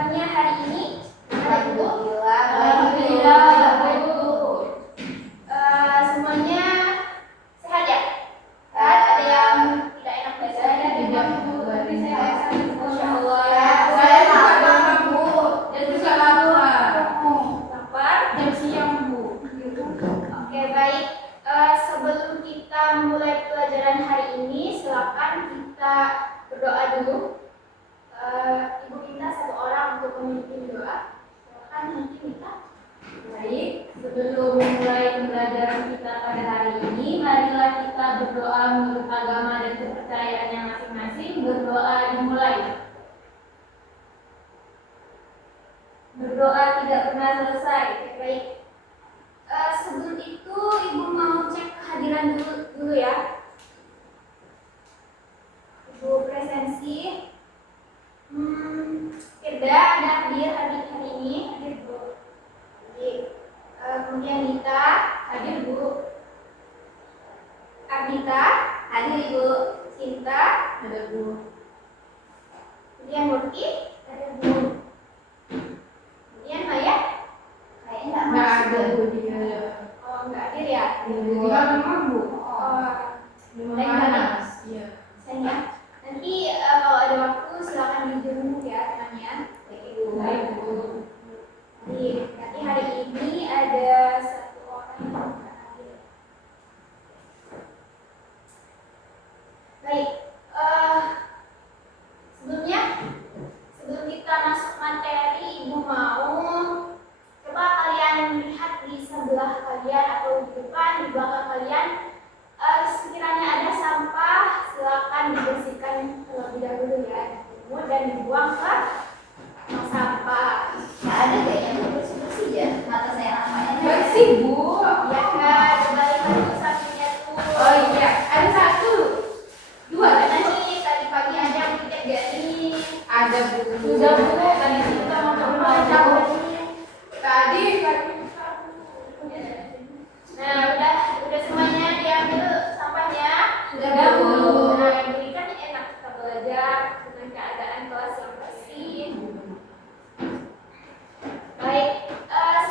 kabarnya hari ini? Alhamdulillah. Baik, Bu. Semuanya sehat ya? Sehat? Ada yang tidak enak badan? Tidak, Bu. Masya Allah. Saya juga lapar, Bu. Dan juga lapar. Lapar? Jam siang, Bu. Oke, baik. Sebelum kita memulai pelajaran hari ini, silakan kita berdoa dulu. Ibu minta satu orang untuk memimpin doa. Silakan nanti minta. Baik, sebelum memulai pembelajaran kita pada hari ini, marilah kita berdoa menurut agama dan kepercayaannya masing-masing. Berdoa dimulai. Berdoa tidak pernah selesai. Baik. Sebelum itu, Ibu mau cek kehadiran dulu ya. Ibu presensi. Firda ada hadir hari ini. Hadir, Bu. Kemudian Nita hadir, Bu. Ardita hadir, Ibu. Sinta Ada, Bu. kemudian Murti hadir, Bu. Kemudian Maya kayaknya Nggak ada, Bu. Dia. oh nggak hadir ya. Dia memang, Bu. Baik, Panas. Iya. Saya nanti kalau ada waktu silakan dijemput ya temannya. Baik, Ibu. Baik, Bu. Nanti hari ini ada satu orang yang akan hadir. Baik, sebelum kita masuk materi, Ibu mau coba kalian lihat di sebelah kalian atau di depan, di belakang kalian. Sekiranya ada sampah, silakan dibersihkan terlebih dahulu ya, dan dibuang ke tempat sampah. Nggak ada kayaknya, Bu, bersih-bersih ya. Mata saya namanya Bersih, Bu. Ya kan, kembali lagi satunya tuh. Oh iya, ada satu. Dua, Karena nih tadi pagi ada yang tidak jadi. ada, Bu. Sudah, Bu. Tadi kita mau tahu. Tadi Nah, udah semuanya diambil sampahnya. Sudah, Bu. Bu. Nah, yang ini kan enak kita belajar dengan keadaan kelas yang bersih. Baik,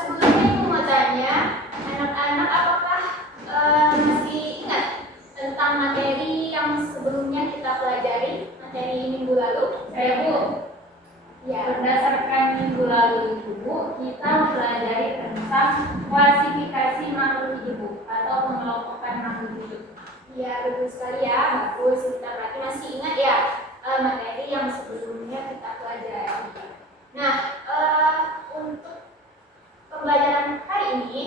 sebelumnya Ibu mau tanya, anak-anak apakah masih ingat tentang materi yang sebelumnya kita pelajari, materi minggu lalu? saya, Bu. Ya. Berdasarkan minggu lalu itu, Bu, kita mempelajari tentang klasifikasi makhluk hidup atau pengelompokan makhluk hidup. Iya, betul sekali ya, bagus. Kita berarti masih ingat ya materi yang sebelumnya kita pelajari. Nah, untuk pembelajaran hari ini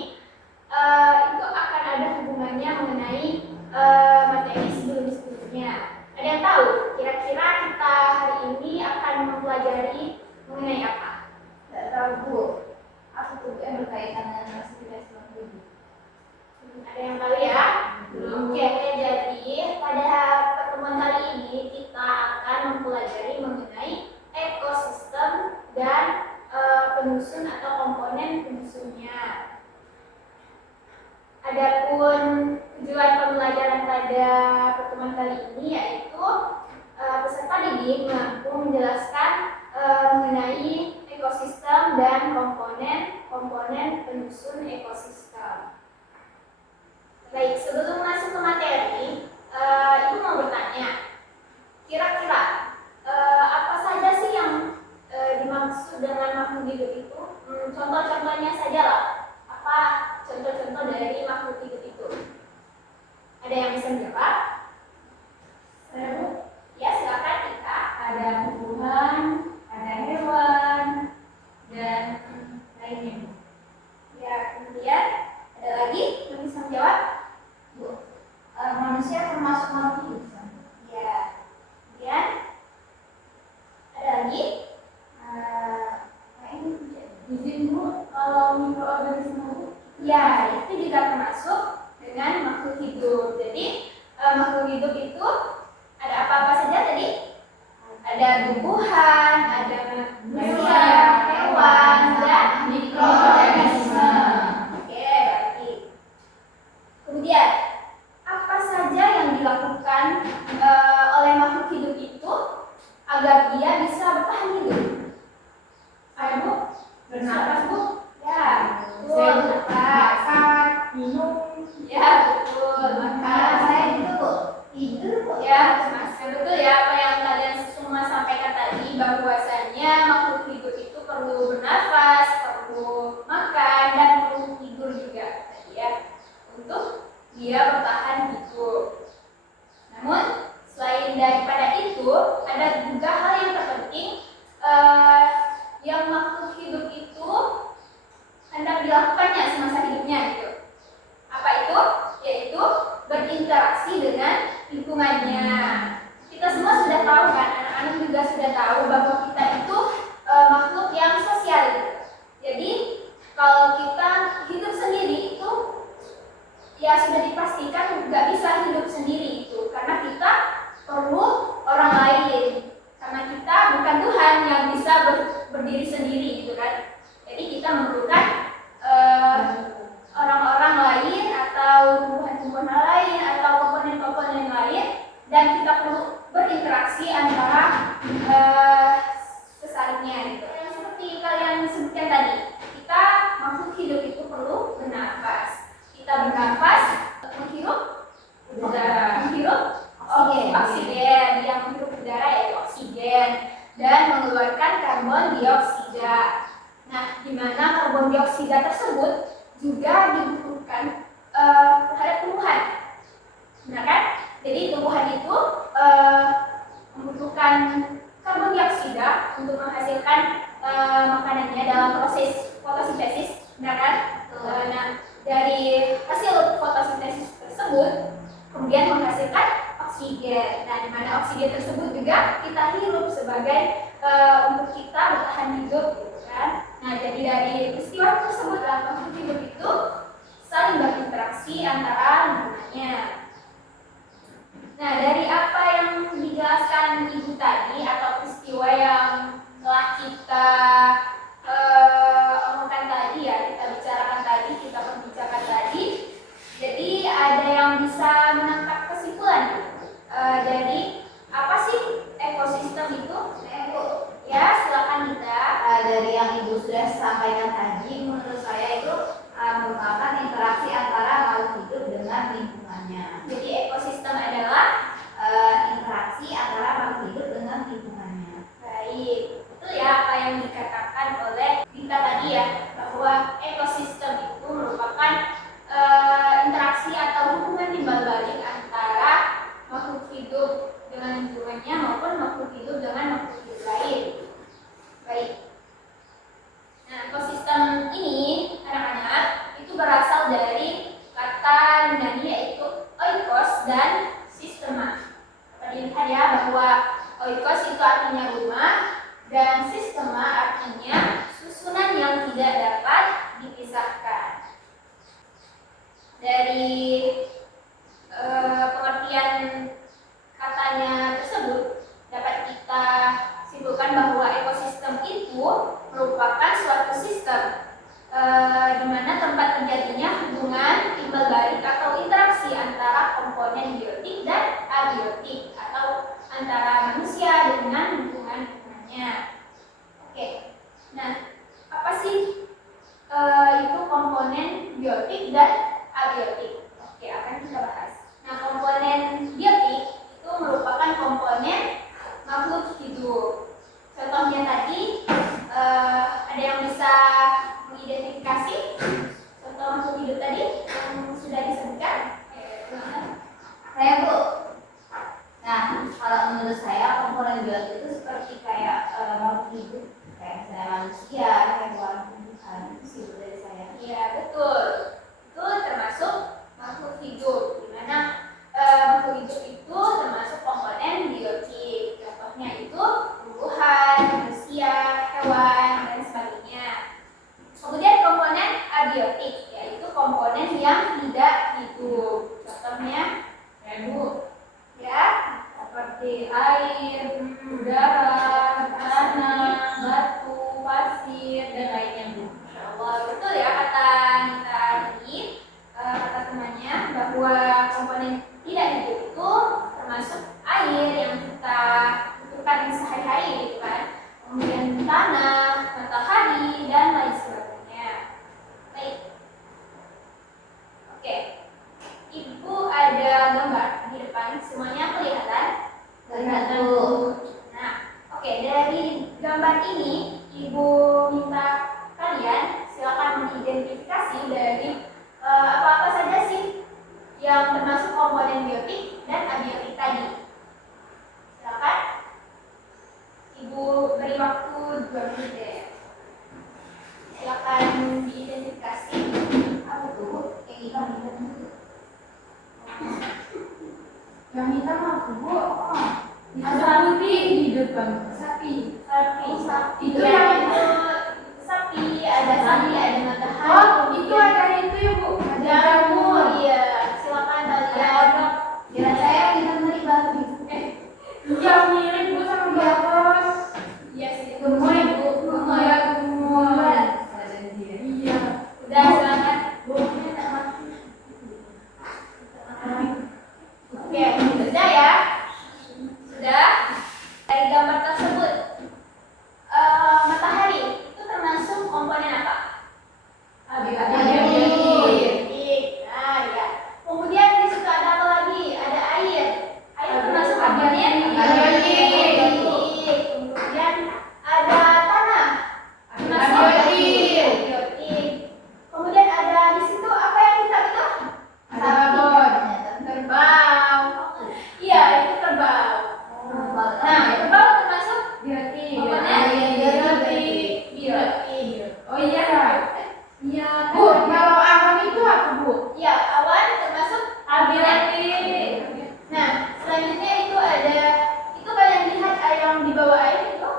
itu akan ada hubungannya mengenai materi sebelum-sebelumnya. Ada yang tahu kira-kira kita hari ini akan mempelajari mengenai apa? nggak tahu, Bu. Aku tuh yang berkaitan dengan klasifikasi makhluk hidup. Ada yang tahu ya? Oke, jadi pada pertemuan kali ini kita akan mempelajari mengenai ekosistem dan penyusun atau komponen penyusunnya. Adapun tujuan pembelajaran pada pertemuan kali ini yaitu peserta didik mampu menjelaskan mengenai ekosistem dan komponen penyusun ekosistem. Baik, sebelum masuk ke materi, Ibu mau bertanya, kira-kira apa saja sih yang dimaksud dengan makhluk hidup itu? Contoh-contohnya saja lah. Apa contoh-contoh dari makhluk hidup itu? Ada yang bisa menjawab? Saya, Bu. Ya, silakan kita. Ada tumbuhan, ada hewan, dan lainnya, Bu. Ya, kemudian ada lagi yang bisa menjawab? Bu, manusia termasuk makhluk hidup, kan? Ya. Kemudian ada lagi? Izin, Bu, kalau mikroorganisme, Bu. Ya, itu juga termasuk dengan makhluk hidup. Jadi makhluk hidup itu ada apa-apa saja tadi? Ada tumbuhan, ada manusia, hewan, dan Mikroorganisme. Oke, baik. Kemudian apa saja yang dilakukan oleh makhluk hidup itu agar dia bisa bertahan hidup? Bernafas, Bu. Ya, betul. Saya Bernafas. makan, minum. Ya, betul. Kalau Makan. saya itu tidur kok. Ya, Mas. Ya, betul ya apa yang kalian semua sampaikan tadi, bahwasanya makhluk hidup itu perlu bernafas, perlu makan, dan perlu tidur juga tadi ya, untuk dia bertahan hidup. Namun selain daripada itu, ada juga hal yang terpenting yang makhluk hidup itu hendak dilakukannya semasa hidupnya gitu. Apa itu? Yaitu berinteraksi dengan lingkungannya. Kita semua sudah tahu kan, anak-anak juga sudah tahu bahwa kita itu makhluk yang sosial gitu. Jadi kalau kita hidup sendiri itu ya sudah dipastikan nggak bisa hidup sendiri itu, karena kita perlu orang lain, karena kita bukan Tuhan yang bisa berdiri sendiri gitu kan. Jadi kita memerlukan orang-orang lain atau tumbuhan-tumbuhan lain atau komponen-komponen lain, dan kita perlu berinteraksi antara sesalingnya gitu. Yang seperti kalian sebutkan tadi, kita makhluk hidup itu perlu bernafas. Kita bernafas, menghirup udara, menghirup oksigen, yang menghirup udara yaitu oksigen, dan mengeluarkan karbon dioksida. Nah, di mana karbon dioksida tersebut juga dibutuhkan terhadap tumbuhan, benar kan? Jadi tumbuhan itu membutuhkan karbon dioksida untuk menghasilkan makanannya dalam proses fotosintesis, benar kan? Nah, dari hasil fotosintesis tersebut kemudian menghasilkan oksigen. Nah, di mana oksigen tersebut juga kita hirup sebagai untuk kita bertahan hidup, gitu kan? Nah, jadi dari peristiwa tersebut makhluk hidup itu saling berinteraksi antara lingkungannya. Nah, dari apa yang dijelaskan Ibu tadi atau peristiwa yang telah kita omongkan tadi ya, kita bicarakan tadi, kita perbicarakan tadi. Jadi ada yang bisa menangkap kesimpulan. Jadi apa sih ekosistem itu? Ya, silakan kita. Dari yang Ibu sudah sampaikan tadi, menurut saya itu merupakan interaksi antara makhluk hidup dengan lingkungannya. Jadi ekosistem adalah Interaksi antara makhluk hidup dengan lingkungannya. baik. Betul ya apa yang dikatakan oleh Dita tadi ya, bahwa ekosistem itu merupakan interaksi atau hubungan timbal balik antara makhluk hidup dengan lingkungannya maupun makhluk hidup dengan makhluk hidup lain. Baik. Nah, ekosistem ini anak-anak itu berasal dari kata Yunani yaitu oikos dan sistema. Dapat dilihat ya bahwa oikos itu artinya rumah dan sistema artinya susunan yang tidak dapat dipisahkan. Dari pengertian katanya tersebut dapat kita simpulkan bahwa ekosistem itu merupakan suatu sistem di mana tempat terjadinya hubungan timbal balik atau interaksi antara komponen biotik dan abiotik atau antara manusia dengan lingkungannya. Oke, nah apa sih itu komponen biotik dan abiotik? Oke, akan kita bahas. Nah, komponen biotik itu merupakan komponen makhluk hidup. Contohnya tadi ada yang bisa mengidentifikasi contoh makhluk hidup tadi yang sudah disebutkan? Saya Bu. Nah, kalau menurut saya komponen biotik itu seperti kayak makhluk hidup, kayak misalnya manusia, hewan, tumbuhan, itu sih Bu dari saya. Iya, betul. Itu termasuk makhluk hidup, di mana makhluk hidup itu termasuk komponen biotik. Contohnya itu tumbuhan, manusia, hewan, dan sebagainya. Kemudian komponen abiotik, yaitu komponen yang tidak hidup. Contohnya, ya, Seperti air, udara, tanah, batu, pasir, dan lainnya, Bu. Masya Allah, betul ya kata Nita ini, kata temannya bahwa komponen tidak hidup itu termasuk air yang kita butuhkan sehari-hari gitu kan. Kemudian tanah, gambar ini Ibu minta kalian silakan mengidentifikasi dari apa-apa saja sih yang termasuk komponen biotik dan abiotik tadi. Silakan. Ibu beri waktu 2 menit ya. Silakan diidentifikasi. Apa tuh? Yang hitam itu. Yang hitam apa Bu? Sapi di depan. Sapi. Itu Iya. yang itu sapi, ada sapi, ada matahari. Oh, itu ada itu ya Bu. ada jamur. Iya, silakan kalian. Kira saya kita beli batu. Iya mirip Bu sama Bos. Iya sih. Gemoy Bu. Iya gemoy. Iya. Udah silakan. Oke, sudah ya. Sudah. Dari gambar tersebut, matahari itu termasuk komponen apa? Abiotik. Nah, ya. Kemudian di situ ada apa lagi? Ada air. Air termasuk komponen Abiotik. Kemudian ada tanah. Termasuk Abiotik. abiotik. Kemudian ada di situ apa yang kita itu? Ada babon. Kerbau. Iya, itu kerbau. Nah, kerbau termasuk Biotik. biotik. Oh iya. Iya. Bu, kalau awan itu apa Bu? Ya, awan termasuk Abiotik. Nah, selanjutnya itu ada, itu kalian lihat yang di bawah air itu?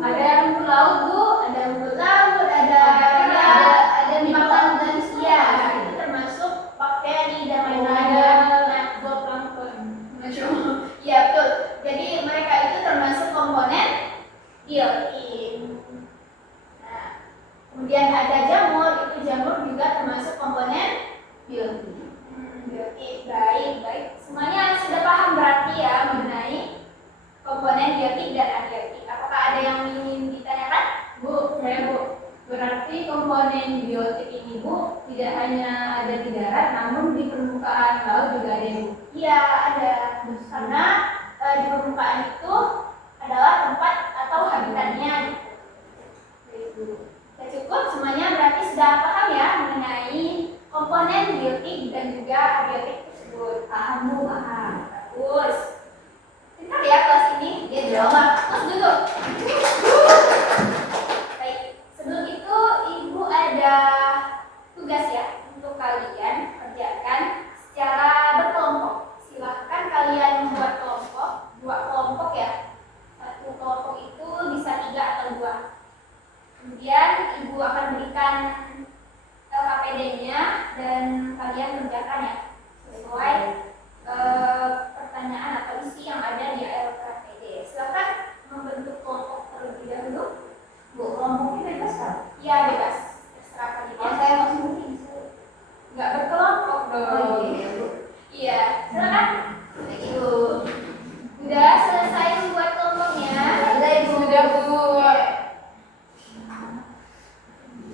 Ada rumput laut Bu. Ada rumput laut, ada makanan manusia. Itu termasuk bakteri dan lain-lain. Nah, zooplankton. ya betul. Jadi mereka itu termasuk komponen biotik. Nah, kemudian ada jamur, itu jamur juga termasuk komponen Biotik. biotik. Baik. Semuanya sudah paham berarti ya mengenai komponen biotik dan abiotik. Apakah ada yang ingin ditanyakan? Bu, berarti komponen biotik ini Bu tidak hanya ada di darat, namun di permukaan laut juga ada Bu. Iya, ada. Karena di permukaan itu adalah tempat atau habitatnya. Sudah cukup semuanya berarti sudah paham ya mengenai komponen biotik dan juga abiotik tersebut. Paham Bu? Paham. Bagus. Pintar ya kelas ini. Dia jawab. Terus dulu. Baik. Sebelum itu Ibu ada tugas ya untuk kalian kerjakan secara berkelompok. Silahkan kalian membuat kelompok, 2 kelompok ya. 1 kelompok itu bisa 3 atau 2. Kemudian Ibu akan berikan LKPD-nya dan kalian kerjakan ya sesuai pertanyaan atau isi yang ada di LKPD. Silakan membentuk kelompok terlebih dahulu. Bu, kelompoknya bebas kan? Ya bebas, terserah kalian. Kalau saya masih mungkin. Nggak berkelompok dong. Oh iya Bu. Iya, silakan. Ibu. Udah selesai membuat kelompoknya? Sudah Ibu. Sudah Bu.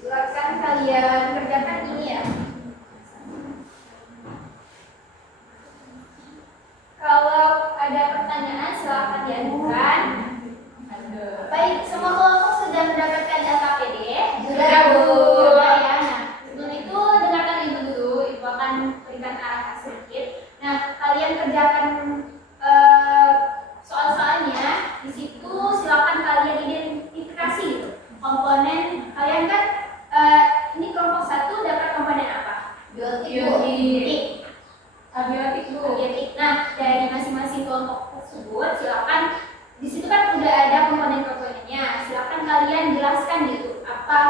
Silakan kalian kerjakan ini ya. Kalau ada pertanyaan silakan diajukan. Baik, semua kelompok sudah mendapatkan LKPD. Sudah, Bu. Sudah ya. Nah, sebelum itu dengarkan Ibu dulu. Ibu akan berikan arahan sedikit. Nah, kalian kerjakan soal-soalnya. Di situ silakan kalian identifikasi gitu. Komponen kalian kan ini kelompok 1 dapat komponen apa? Biotik Bu. Biotik. Abiotik Bu. Abiotik. Nah, dari masing-masing kelompok tersebut silakan di situ kan udah ada komponen-komponennya. Silakan kalian jelaskan gitu apa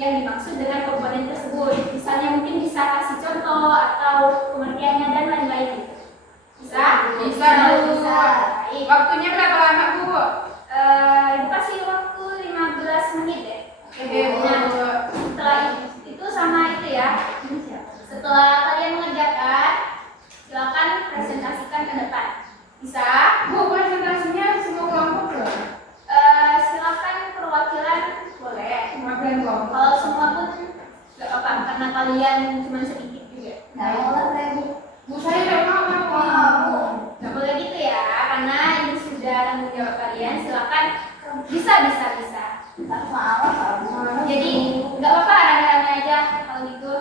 yang dimaksud dengan komponen tersebut. Misalnya mungkin bisa kasih contoh atau pengertiannya dan lain-lain gitu. Bisa? Bisa, Bu. Baik. Waktunya berapa lama Bu? Ibu kasih waktu 15 menit deh. Oke Bu. Nah, setelah itu sama itu ya. Setelah kalian mengerjakan, silakan presentasikan ke depan. Bisa? Bu, presentasinya semua kelompok loh. Silakan perwakilan boleh. Semua kelompok. Kalau semua pun nggak apa-apa karena kalian cuma sedikit juga. Nah, mau lah saya Bu. Bu, saya nggak mau. Nggak boleh gitu ya, karena ini sudah tanggung jawab kalian. Silakan bisa bisa. Tapi maaf. Jadi nggak apa-apa rame-rame aja kalau gitu.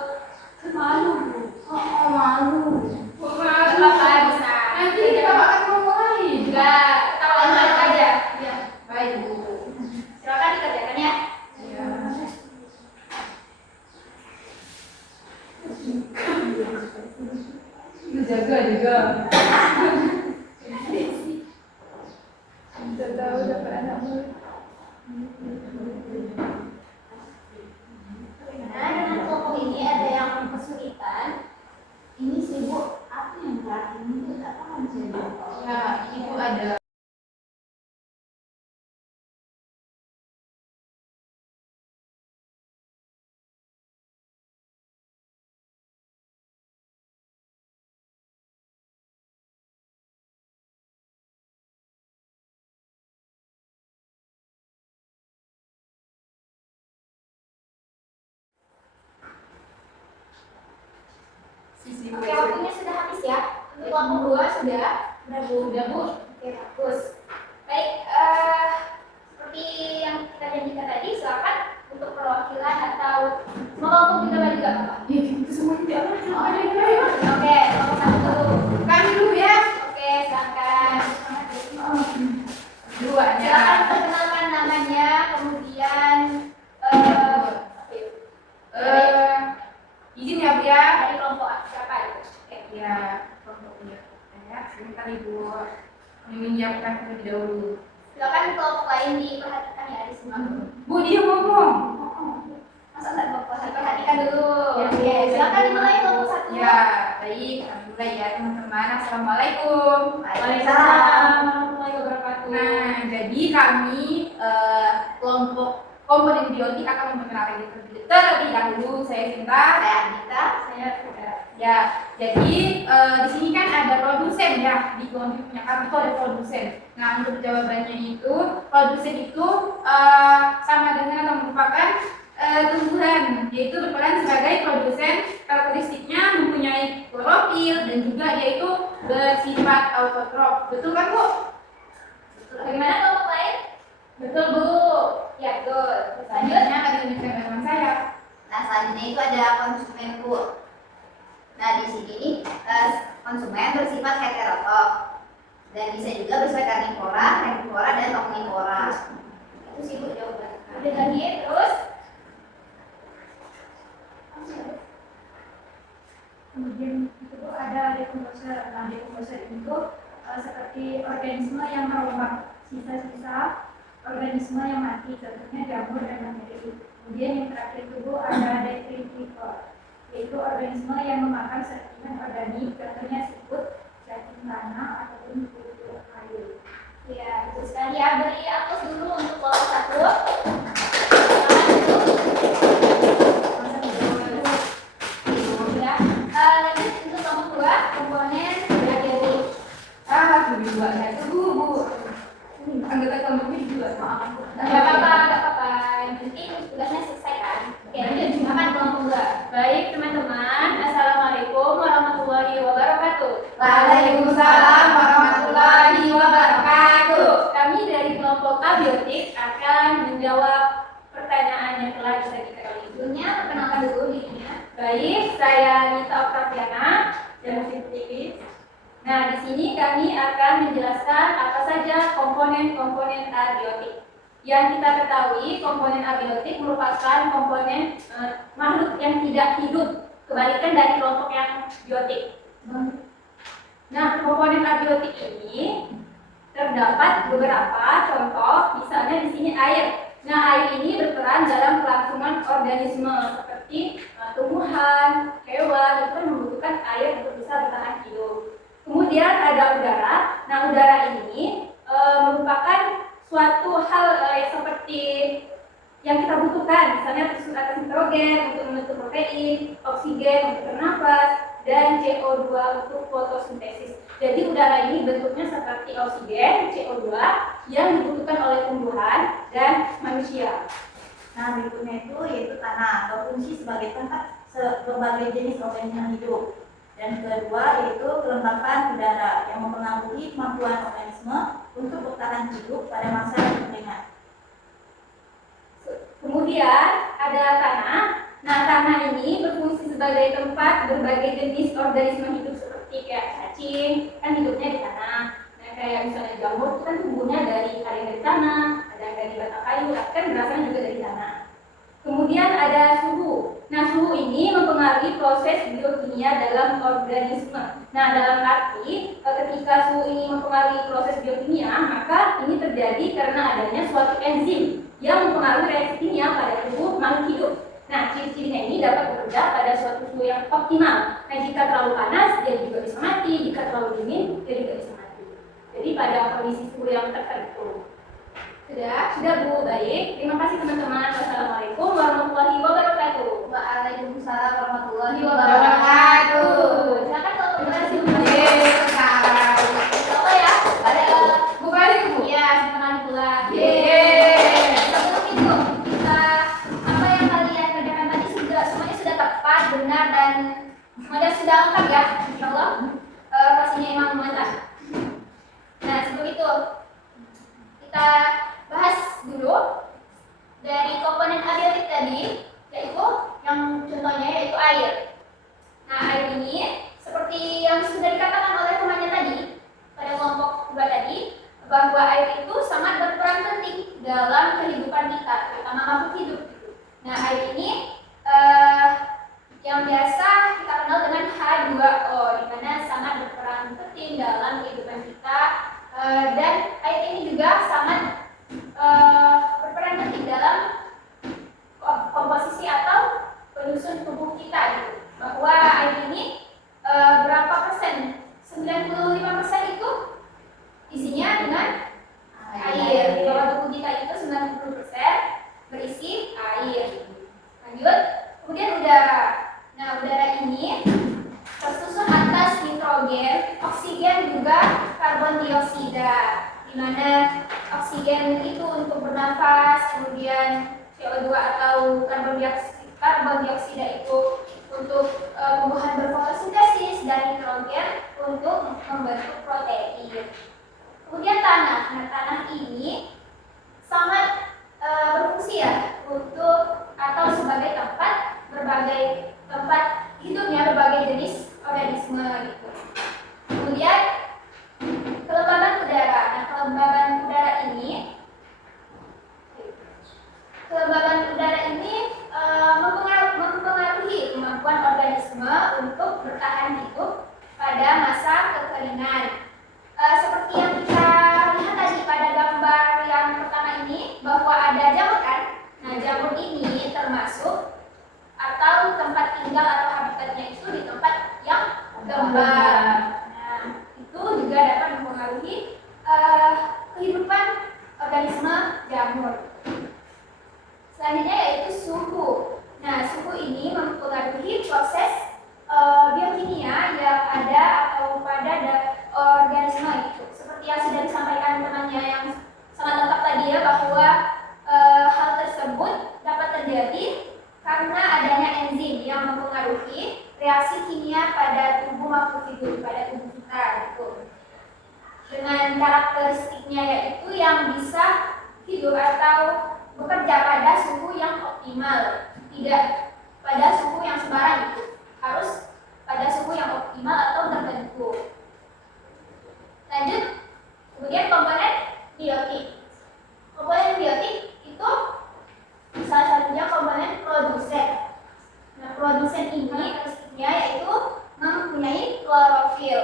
Malu, Bu. Oh, malu. Nggak apa-apa bisa. Nanti kita akan mulai. Enggak, ketawa balik aja. Ya, baik, Bu. Silakan dikerjakan ya. Ya. Jaga juga. Kita tahu dapat anak murid. Nah, dengan kelompok ini ada yang kesulitan. Ini sih Bu, apa yang terakhir ini tak paham saya Bu. Ya, ini Bu ada. Sisi Oke, waktunya sudah habis ya. Untuk kelompok 2 sudah. Udah, Bu. Oke, bagus. Baik, seperti yang kita janjikan tadi, silakan untuk perwakilan atau mau kelompok kita balik juga apa? Ya, kita semuanya di atas. Oke, kelompok 1 dulu. Kami dulu ya. Oke, silakan. Duanya. Silakan perkenalkan namanya, kemudian Izin ya, Bu ya. dari kelompok siapa itu? Oke. Ya, kelompoknya. Ya, sebentar Ibu. Kami menyiapkan terlebih dahulu. Silakan kelompok lain diperhatikan ya di sini. Bu, dia ngomong. Masa nggak kelompok diperhatikan dulu. Ya, Bu. Oke, silakan dimulai kelompok 1. Ya, baik. Kami mulai ya, teman-teman. Assalamualaikum. Waalaikumsalam warahmatullahi wabarakatuh. Nah, jadi kami kelompok komponen biotik akan memperkenalkan diri terlebih dahulu. Saya Sinta. Saya Anita. Saya sudah. Ya, jadi di sini kan ada produsen ya, di kelompok punya kami itu ada produsen. Nah, untuk jawabannya itu produsen itu sama dengan atau merupakan tumbuhan, yaitu berperan sebagai produsen. Karakteristiknya mempunyai klorofil dan juga yaitu bersifat autotrof. Betul kan, Bu? Bagaimana kelompok lain? Betul, Bu. Ya, betul. Lanjut. Selanjutnya tadi diunjukkan teman saya. Nah, selanjutnya itu ada konsumen Bu. Nah, di sini konsumen bersifat heterotrof dan bisa juga bersifat karnivora, herbivora, dan omnivora. Itu sih Bu jawaban. Udah lagi, terus. Kemudian itu ada dekomposer. Nah, dekomposer itu seperti organisme yang merombak sisa-sisa organisme yang mati, contohnya jamur dan bakteri. Kemudian yang terakhir itu ada detritivore, yaitu organisme yang memakan serpihan organik, contohnya siput, cacing tanah ataupun kulit kayu. Ya, betul sekali ya. Beri aplaus dulu untuk kelompok 1. Ya. Lanjut untuk kelompok 2, komponen biotik. Lebih dua ya. Bu. Anggota kelompoknya dua. Maaf. Gak apa-apa. Yang penting tugasnya selesai kan. Oke, lanjut. Silakan kelompok 2. Baik teman-teman, Assalamualaikum warahmatullahi wabarakatuh. Waalaikumsalam warahmatullahi wabarakatuh. Kami dari kelompok abiotik akan menjawab pertanyaan yang telah disajikan kali ini. Sebelumnya perkenalkan dulu dirinya. Baik, saya Nita Oktaviana dan TV. Nah, di sini kami akan menjelaskan apa saja komponen-komponen abiotik. Yang kita ketahui, komponen abiotik merupakan komponen makhluk yang tidak hidup, kebalikan dari kelompok yang biotik. Nah, komponen abiotik ini terdapat beberapa contoh, misalnya di sini air. Nah, air ini berperan dalam kelangsungan organisme seperti tumbuhan, hewan, itu kan membutuhkan air untuk bisa bertahan hidup. Kemudian ada udara. Nah, udara ini merupakan suatu hal seperti yang kita butuhkan, misalnya atas nitrogen untuk membentuk protein, oksigen untuk bernafas, dan CO2 untuk fotosintesis. Jadi udara ini bentuknya seperti oksigen, CO2 yang dibutuhkan oleh tumbuhan dan manusia. Nah, berikutnya itu yaitu tanah, berfungsi sebagai tempat berbagai jenis organisme hidup. Dan kedua yaitu kelembapan udara yang mempengaruhi kemampuan organisme untuk bertahan hidup pada masa kekeringan. Kemudian ada tanah. Nah, tanah ini berfungsi sebagai tempat berbagai jenis organisme hidup seperti kayak cacing, kan hidupnya di tanah. Nah, kayak misalnya jamur itu kan tumbuhnya ada yang dari tanah, ada yang dari batang kayu, kan berasalnya juga dari tanah. Kemudian ada suhu. Nah, suhu ini mempengaruhi proses biokimia dalam organisme. Nah, dalam arti ketika suhu ini mempengaruhi proses biokimia, maka ini terjadi karena adanya suatu enzim yang mempengaruhi reaksi kimia pada tubuh makhluk hidup. Nah, ciri-cirinya ini dapat bekerja pada suatu suhu yang optimal. Nah, jika terlalu panas, dia juga bisa mati. Jika terlalu dingin, dia juga bisa mati. Jadi pada kondisi suhu yang tertentu. Sudah Bu, baik. Terima kasih teman-teman. Wassalamualaikum warahmatullahi wabarakatuh. Waalaikumsalam warahmatullahi wabarakatuh. Silakan kalau Terima kasih Bu. Bu. Apa ya? Ada Bu kali Bu. Iya, semangat pula. Yeay. Sebelum itu kita apa yang kalian kerjakan tadi semuanya sudah tepat, benar dan semuanya sudah lengkap ya, insyaallah. Pastinya emang mantap. Nah, sebelum itu kita bahas dulu dari komponen abiotik tadi, yaitu yang contohnya yaitu air. Nah, air ini seperti yang sudah dikatakan oleh temannya tadi pada kelompok 2 tadi, bahwa air itu sangat berperan penting dalam kehidupan kita, terutama makhluk hidup. Nah, air ini yang biasa kita kenal dengan H2O, di mana sangat berperan penting dalam kehidupan kita, dan air ini juga sangat berperan penting dalam komposisi atau penyusun tubuh kita, gitu. Bahwa air ini berapa persen? 95% itu isinya dengan air. Bahwa tubuh kita itu 90% berisi air. Lanjut, kemudian udara. Nah, udara ini tersusun atas nitrogen, oksigen, juga karbon dioksida, di mana oksigen itu untuk bernafas, kemudian CO2 atau karbon dioksida itu untuk tumbuhan berfotosintesis, dan nitrogen untuk membentuk protein. Kemudian tanah. Nah, tanah ini sangat berfungsi ya untuk atau sebagai tempat hidupnya berbagai jenis organisme gitu. Kemudian kelembaban udara. Nah, kelembaban udara ini mempengaruhi kemampuan organisme untuk bertahan hidup pada masa kekeringan. Seperti yang kita lihat tadi pada gambar yang pertama ini, bahwa ada jamur kan. Nah, jamur ini termasuk atau tempat tinggal atau habitatnya itu di tempat yang lembab. Nah, itu juga dapat mempengaruhi kehidupan organisme jamur. Selanjutnya yaitu suhu. Nah, suhu ini mempengaruhi proses biokimia yang ada atau pada organisme itu. Seperti yang sudah disampaikan temannya yang sangat lengkap tadi ya, bahwa hal tersebut dapat terjadi karena adanya enzim yang mempengaruhi reaksi kimia pada tubuh makhluk hidup, pada tubuh kita gitu. Dengan karakteristiknya yaitu yang bisa hidup atau bekerja pada suhu yang optimal, tidak pada suhu yang sembarang itu, harus pada suhu yang optimal atau tertentu. Lanjut, kemudian komponen biotik. Komponen biotik itu salah satunya komponen produsen. Nah, produsen ini karakteristiknya yaitu mempunyai klorofil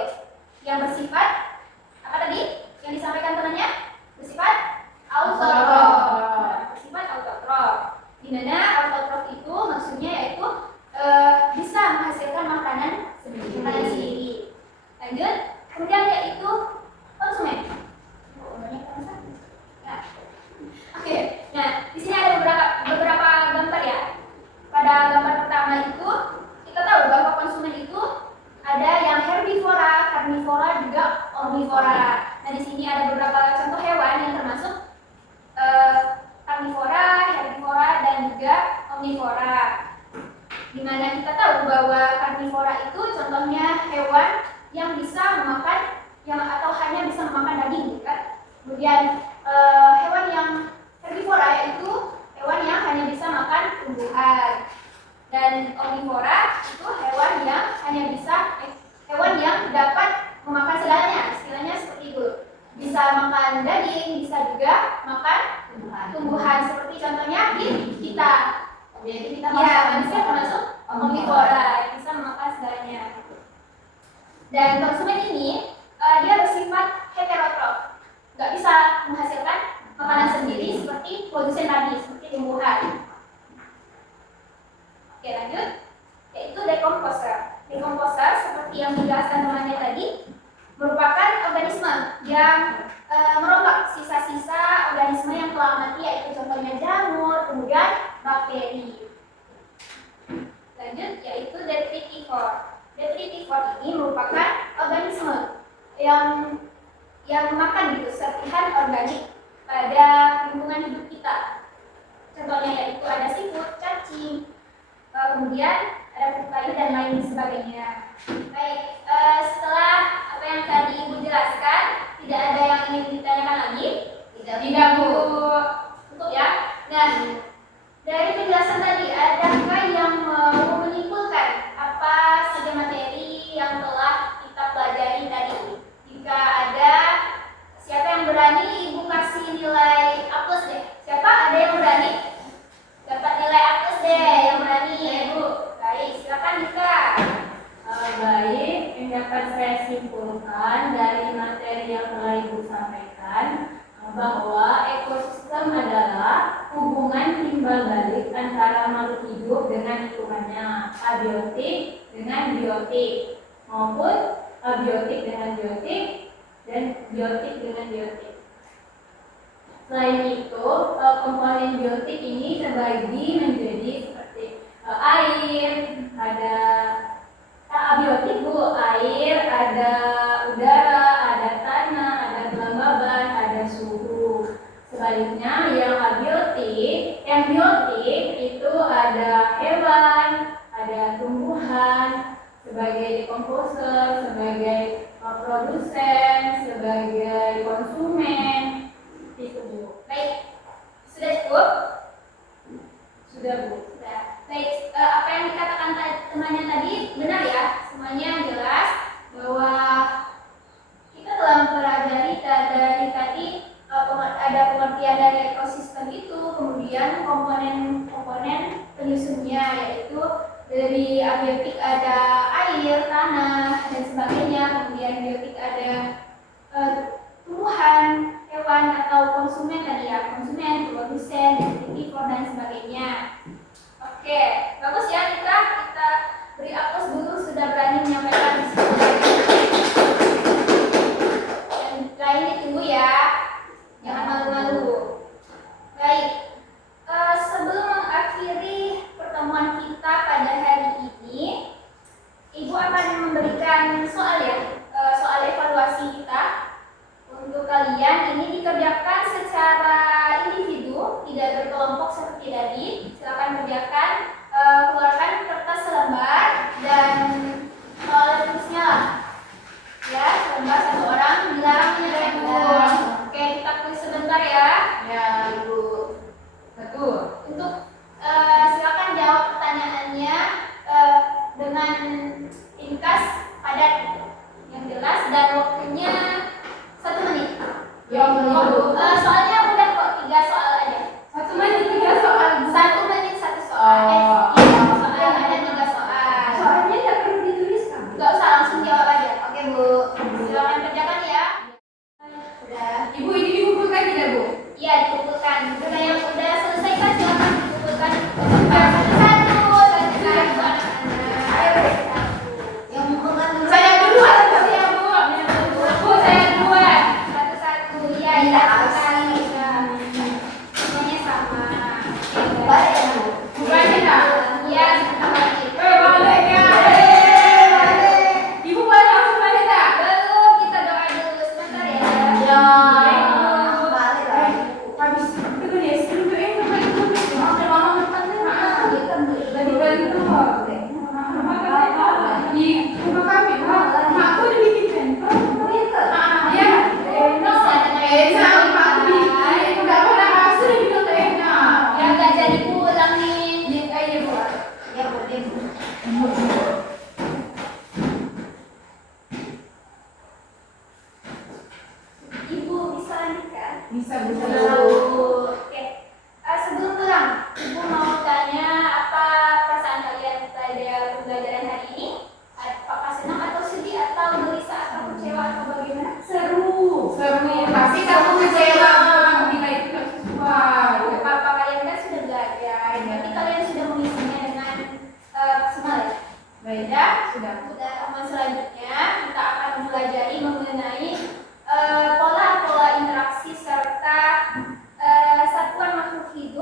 yang bersifat apa tadi yang disampaikan temannya? Bersifat autotrof. Bersifat autotrof. Di mana autotrof itu maksudnya yaitu bisa menghasilkan makanan sendiri. Lanjut, kemudian yaitu konsumen. Nah, oke. Nah, di sini ada beberapa gambar ya. Pada gambar pertama itu kita tahu bahwa konsumen itu ada yang herbivora, karnivora, juga omnivora. Nah, di sini ada beberapa contoh hewan yang termasuk karnivora, herbivora, dan juga omnivora. Dimana kita tahu bahwa karnivora itu contohnya hewan yang bisa memakan atau hanya bisa memakan daging, kan? Kemudian hewan yang herbivora yaitu hewan yang hanya bisa Omnivora itu hewan yang hanya bisa hewan yang dapat memakan segalanya, istilahnya seperti itu. Bisa makan daging, bisa juga makan tumbuhan seperti contohnya kita. Jadi kita Ya, manusia termasuk omnivora yang bisa memakan segalanya. Dan konsumen ini dia bersifat heterotrof, nggak bisa menghasilkan makanan sendiri seperti produsen tadi, seperti tumbuhan. Oke, lanjut, yaitu decomposer. Decomposer seperti yang dijelaskan temannya tadi merupakan organisme yang merombak sisa-sisa organisme yang telah mati, yaitu contohnya jamur, kemudian bakteri. Lanjut, yaitu detritivore. Detritivore ini merupakan organisme yang memakan gitu serpihan organik pada lingkungan hidup kita. Contohnya yaitu ada siput, cacing, kemudian ada kuku kayu dan lain sebagainya. Baik, setelah apa yang tadi Ibu jelaskan, tidak ada yang ingin ditanyakan lagi? Tidak, Bu. Cukup ya. Nah, dari penjelasan tadi, adakah yang mau menyimpulkan apa saja materi yang telah kita pelajari tadi? Jika ada, siapa yang berani Ibu kasih nilai A+ deh? Siapa? Ada yang berani? Dapat nilai A+ deh, yang berani ya, Bu. Baik, silakan Dika. Baik, yang dapat saya simpulkan dari materi yang telah Ibu sampaikan bahwa ekosistem adalah hubungan timbal balik antara makhluk hidup dengan lingkungannya, abiotik dengan biotik, maupun abiotik dengan biotik dan biotik dengan biotik. Selain itu, komponen biotik ini terbagi menjadi seperti air, ada abiotik, Bu, air, ada udara, ada tanah, ada kelembaban, ada suhu. Sebaliknya yang abiotik, yang biotik itu ada hewan, ada tumbuhan sebagai decomposer, sebagai produsen, sebagai konsumen. Itu, Bu. Baik, sudah cukup? Sudah, Bu. Sudah. Baik, apa yang dikatakan temannya tadi benar ya? Semuanya jelas bahwa kita telah mempelajari dari tadi ada pengertian dari ekosistem itu, kemudian komponen-komponen penyusunnya, yaitu dari abiotik ada air, tanah, dan sebagainya, kemudian biotik ada tumbuhan, hewan atau konsumen tadi ya, konsumen, produsen, detritivore dan sebagainya. Oke, bagus ya kita beri A+ dulu sudah berani menyampaikan di sini. Dan lain ditunggu ya, jangan malu-malu. Baik, sebelum mengakhiri pertemuan kita pada hari ini, Ibu akan memberikan soal ya, soal evaluasi kita. Untuk kalian ini dikerjakan secara individu, tidak berkelompok seperti tadi. Silakan kerjakan, keluarkan kertas selembar dan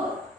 itu